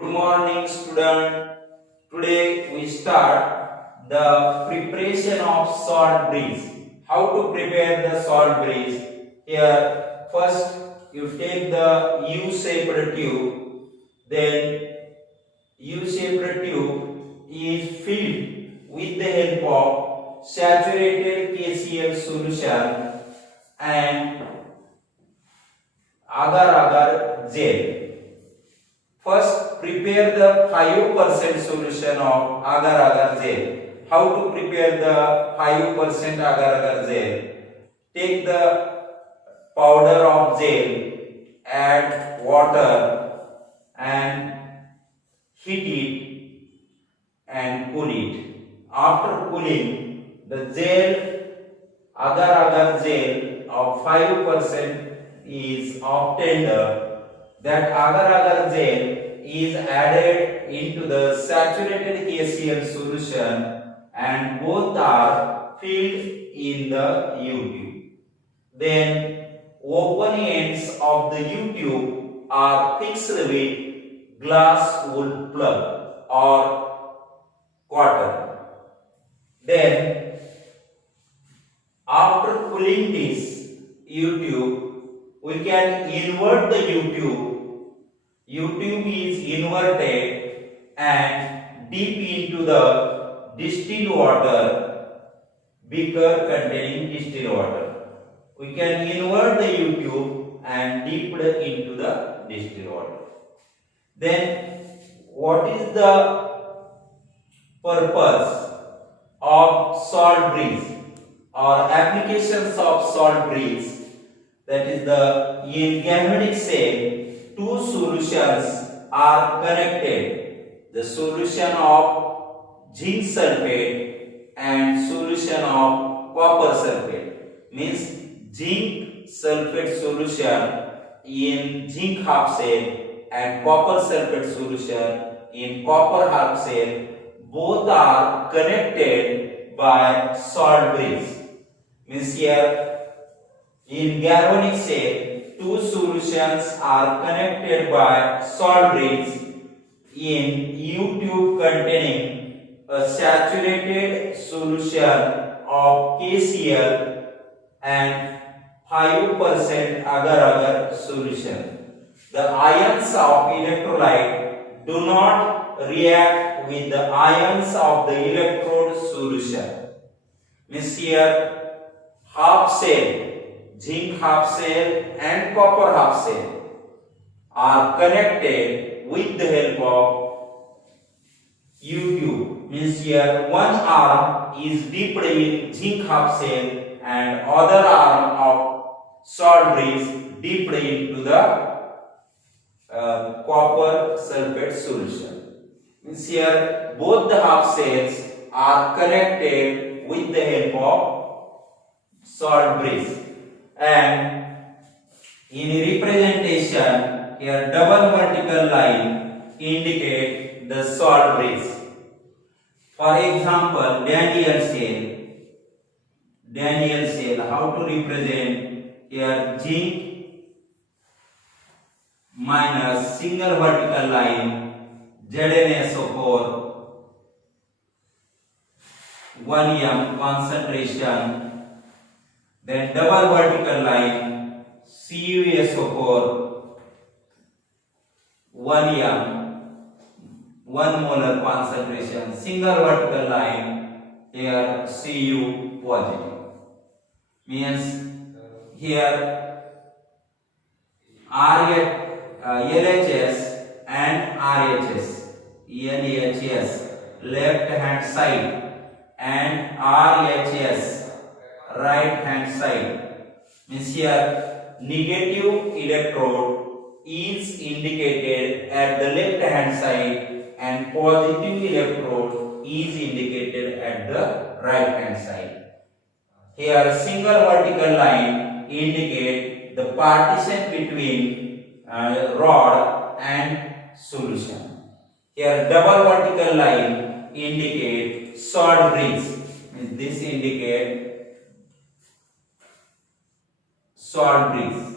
Good morning, student. Today we start the preparation of salt breeze. How to prepare the salt breeze? Here, first you take the U-shaped tube. Then U-shaped tube is filled with the help of saturated KCl solution and agar-agar gel. First, prepare the 5% solution of agar-agar gel. How to prepare the 5% agar-agar gel? Take the powder of gel, add water and heat it and cool it. After cooling, the gel, agar-agar gel of 5% is obtained. That agar-agar gel is added into the saturated KCl solution and both are filled in the U-tube. Then open ends of the U-tube are fixed with glass wool plug or cotton. Then after cooling this U-tube, we can invert the U-tube. U-tube is inverted and dip into the distilled water, beaker containing distilled water. We can invert the U-tube and dip into the distilled water. Then, what is the purpose of salt breeze or applications of salt breeze? That is, in galvanic cell, two solutions are connected. The solution of zinc sulfate and solution of copper sulfate. Means zinc sulfate solution in zinc half cell and copper sulfate solution in copper half cell. Both are connected by salt breeze. Means here in galvanic cell, two solutions are connected by salt breeze in U-tube containing a saturated solution of KCl and 5% agar-agar solution. The ions of electrolyte do not react with the ions of the electrode solution. Means here half cell, zinc half cell and copper half cell are connected with the help of U-tube. Means here one arm is dipped in zinc half cell and other arm of salt breeze dipped into the copper sulfate solution. Means here both the half cells are connected with the help of salt breeze. And in representation, here double vertical line indicate the salt breeze. For example, Daniel cell, how to represent? Here zinc minus single vertical line ZnSO4 1m concentration. Then double vertical line CuSO4 1m 1 molar concentration. Single vertical line here Cu positive. Means here LHS and RHS, LHS left hand side and RHS right hand side. Means here negative electrode is indicated at the left hand side and positive electrode is indicated at the right hand side. Here single vertical line indicate the partition between rod and solution. Here double vertical line indicate salt breeze. Means this indicate salt breeze.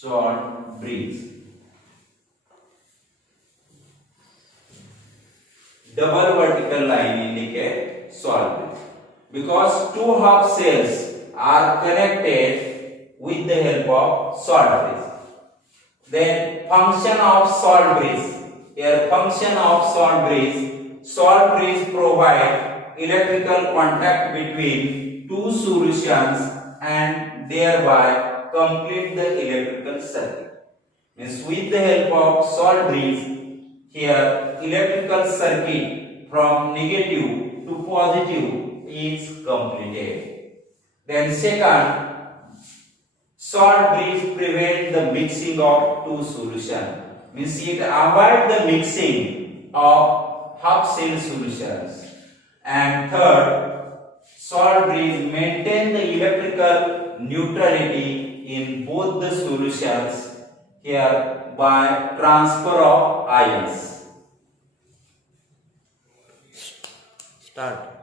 salt breeze. Double vertical line indicate salt breeze. Because two half cells are connected with the help of salt breeze. Then function of salt breeze. Here function of salt breeze provide electrical contact between two solutions and thereby complete the electrical circuit. Means with the help of salt breeze, here electrical circuit from negative to positive is completed. Then second, salt breeze prevent the mixing of two solutions. Means it avoid the mixing of half cell solutions. And third, salt breeze maintain the electrical neutrality in both the solutions here by transfer of ions. Start.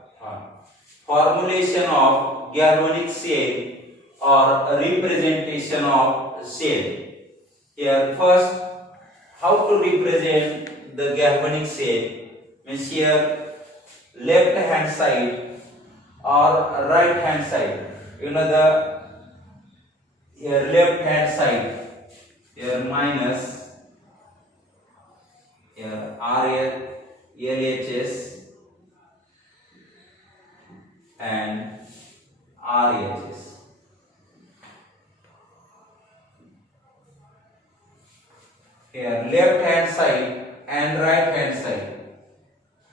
Formulation of galvanic cell or representation of cell. Here first, how to represent the galvanic cell? Means here left hand side or right hand side. You know the here left hand side, here minus, here LHS and RHS. Here left hand side and right hand side,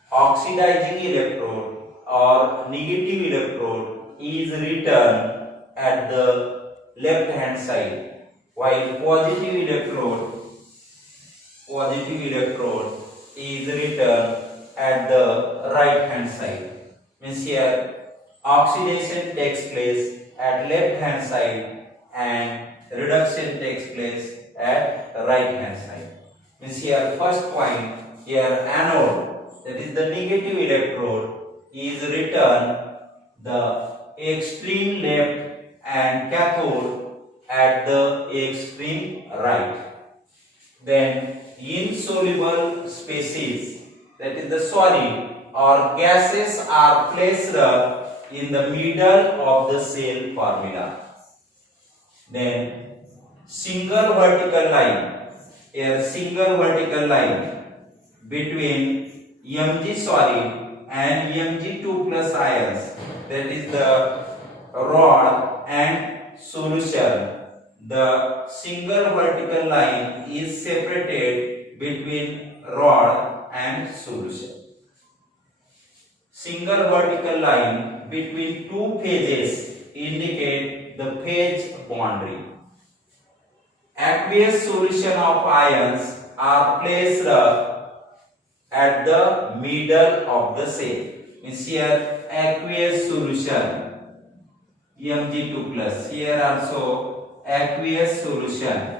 oxidizing electrode or negative electrode is written at the left hand side, while positive electrode is written at the right hand side. Means here oxidation takes place at left hand side and reduction takes place at right hand side. Means here first point, here anode, that is the negative electrode, is written the extreme left and cathode at the extreme right. Then insoluble species, that is the solid or gases, are placed in the middle of the cell formula. Then single vertical line, a single vertical line between Mg solid and Mg2 plus ions, that is the rod and solution. The single vertical line is separated between rod and solution. Single vertical line between two phases indicate the phase boundary. Aqueous solution of ions are placed at the middle of the cell. Means here aqueous solution Mg2 plus, here also aqueous solution.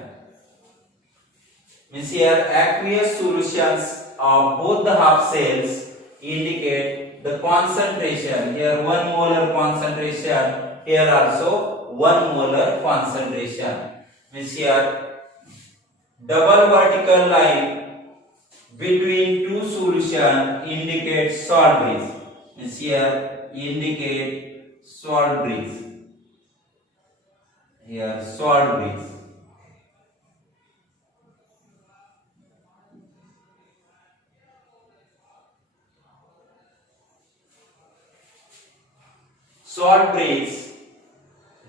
Means here aqueous solutions of both the half cells indicate the concentration. Here 1 molar concentration, here also 1 molar concentration. Means here double vertical line between two solutions indicates salt breeze. Means here indicate salt breeze. Here salt breeze. Salt breeze,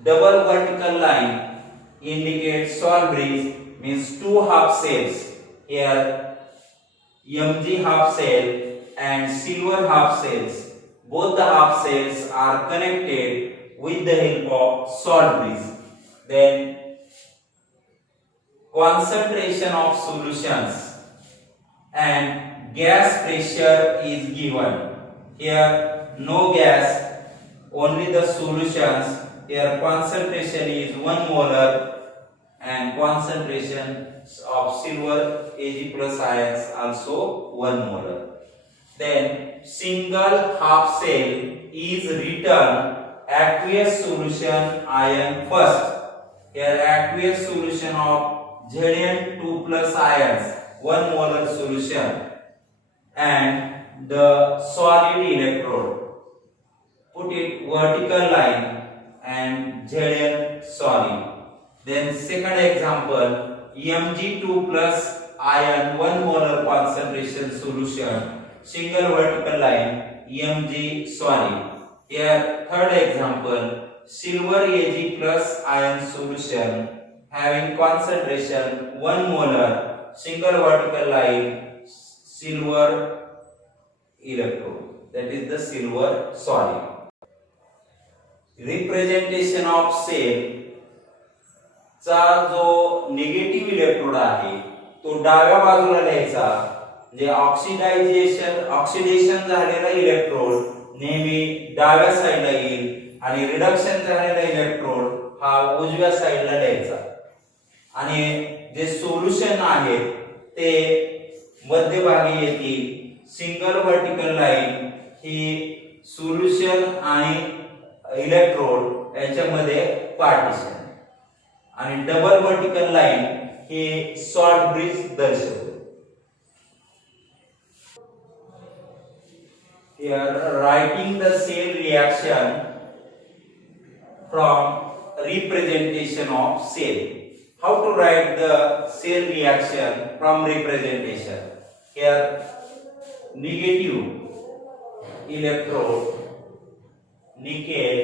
double vertical line indicates salt breeze, means two half cells. Here Mg half cell and silver half cells, both the half cells are connected with the help of salt breeze. Then concentration of solutions and gas pressure is given. Here no gas, only the solutions. Here concentration is 1 molar and concentration of silver Ag plus ions also 1 molar. Then single half cell is written aqueous solution ion first. Here aqueous solution of Zn2 plus ions, 1 molar solution, and the solid electrode. Put it vertical line and Zn solid. Then second example, Mg2 plus ion 1 molar concentration solution, single vertical line, Mg solid. Here third example, silver Ag plus ion solution having concentration 1 molar, single vertical line, silver electrode, that is the silver solid. Representation of cell चा जो negative electrode आहे तो डाव्या बाजूला लिहायचा, जे oxidation झालेला electrode नेहमी डाव्या साइडला येईल आणि रिडक्शन झालेला इलेक्ट्रोड हा उजव्या साइडला लिहायचा, आणि जे सोल्युशन आहे ते मध्यभागी येतील. सिंगल वर्टिकल लाइन ही सोल्युशन आणि इलेक्ट्रोड याच्यामध्ये पार्टिशन, आणि डबल वर्टिकल लाइन हे सॉल्ट ब्रिज दर्शवते. Here writing the cell reaction from representation of cell. How to write the cell reaction from representation? Here negative electrode nickel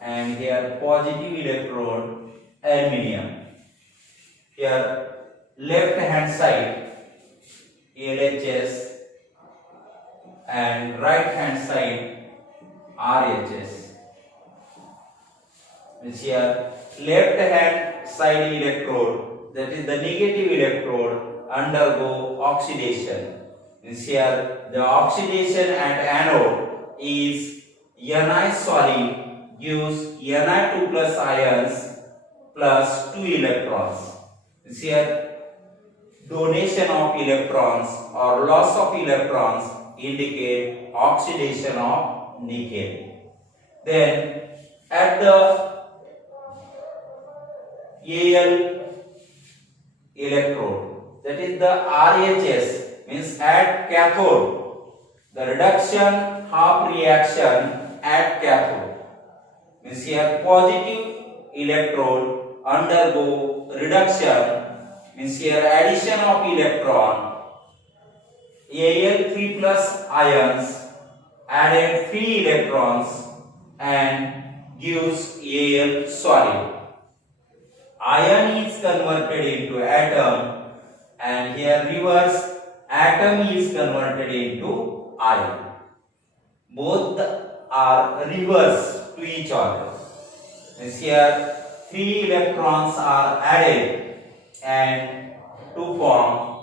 and here positive electrode aluminium. Here left hand side LHS and right hand side RHS. Means here left hand side electrode, that is the negative electrode, undergo oxidation. Means here the oxidation at anode is Ni solid gives Ni2 plus ions plus 2 electrons. Here donation of electrons or loss of electrons indicate oxidation of nickel. Then at the Al electrode, that is the RHS, means at cathode, the reduction half reaction at cathode, means here positive electrode undergo reduction, means here addition of electron, Al3 plus ions added 3 electrons and gives Al solid. Ion is converted into atom, and here reverse, atom is converted into ion. Both are reverse to each other. Means here 3 electrons are added and to form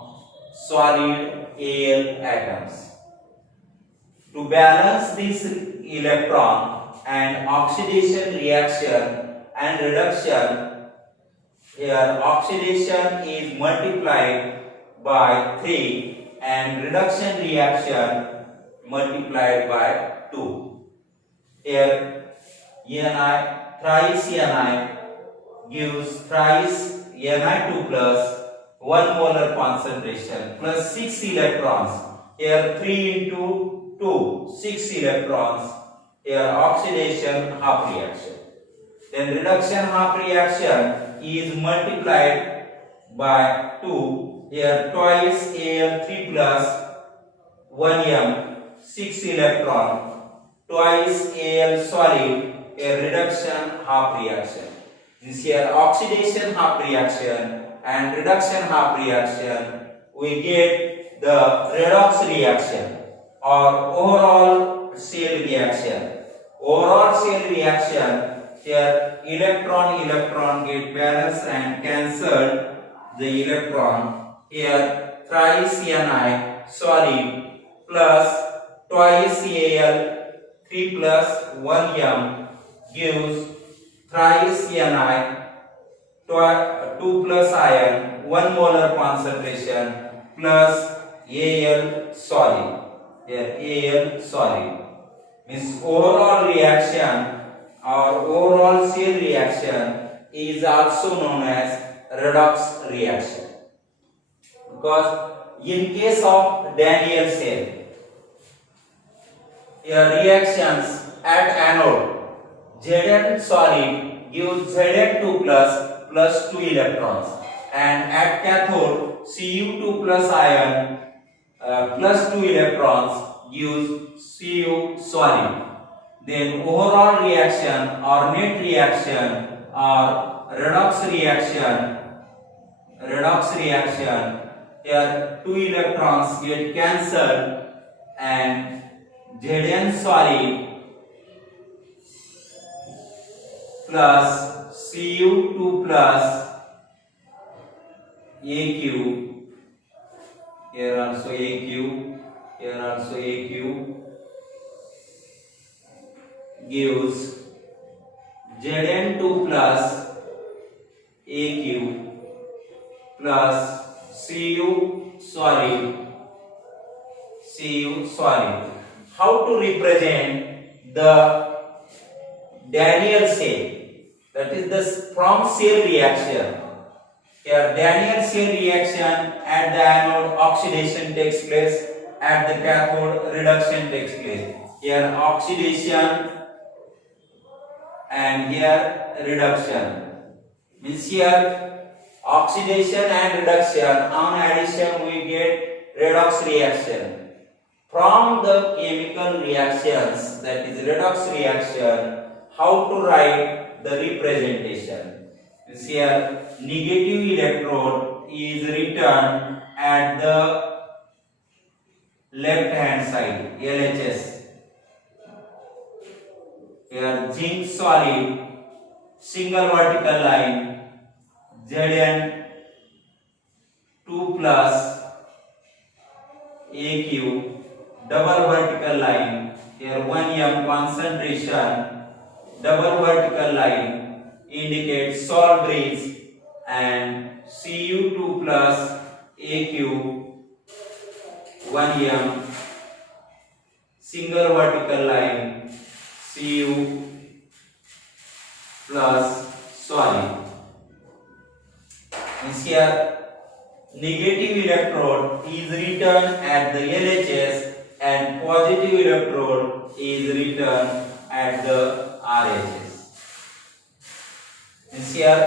solid Al atoms. To balance this electron and oxidation reaction and reduction, here oxidation is multiplied by 3 and reduction reaction multiplied by 2. Here Ni thrice Ni gives thrice Ni2 plus 1 molar concentration plus 6 electrons. Here 3 into 2, 6 electrons. Here oxidation half reaction. Then reduction half reaction is multiplied by 2. Here twice Al3 plus 1m, 6 electron, twice Al solid, a reduction half reaction. This here oxidation half reaction and reduction half reaction, we get the redox reaction or overall cell reaction. Overall cell reaction, here electron get balanced and cancelled the electron. Here thrice Ni solid plus twice Al 3 plus 1m gives thrice Ni 2 plus ion 1 molar concentration plus Al solid. Here Al solid means overall reaction or overall cell reaction is also known as redox reaction, because in case of Daniell cell, reactions at anode, Zn solid gives Zn2 plus 2 electrons, and at cathode Cu2 plus ion plus 2 electrons gives Cu solid. Then overall reaction or net reaction or redox reaction, here 2 electrons get cancelled and Zn solid plus Cu2 plus Aq, here also Aq, here also Aq, gives Zn2 plus Aq plus Cu solid. How to represent the Daniell cell? That is the from cell reaction. Here Daniell cell reaction, at the anode oxidation takes place, at the cathode reduction takes place. Here oxidation and here reduction. Means here oxidation and reduction, on addition we get redox reaction. From the chemical reactions, that is redox reaction, how to write the representation? Means here negative electrode is written at the left hand side, LHS. Here zinc solid, single vertical line, Zn2 plus Aq, double vertical line, here 1m concentration, double vertical line indicates salt bridge, and Cu2 plus Aq, 1m, single vertical line, Cu plus solid. Means here negative electrode is written at the LHS and positive electrode is written at the RHS. Means here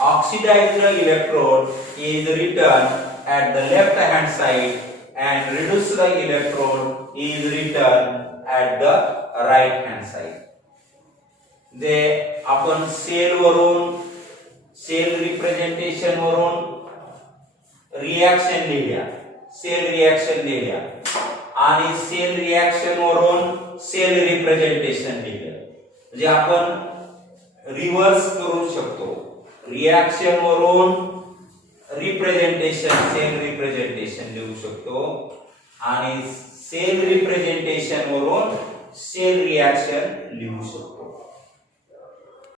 oxidized electrode is written at the left hand side and reduced electrode is written at the right hand side. आपण cell वरून, cell representation वरून reaction लिहिल्या, cell reaction लिहिल्या आणि cell reaction वरून cell representation लिहिलं. म्हणजे आपण रिव्हर्स करू शकतो. रिएक्शन वरून रिप्रेझेंटेशन, सेल रिप्रेझेंटेशन लिहू शकतो आणि सेल रिप्रेझेंटेशन वरून सेल रिएक्शन लिहू शकतो.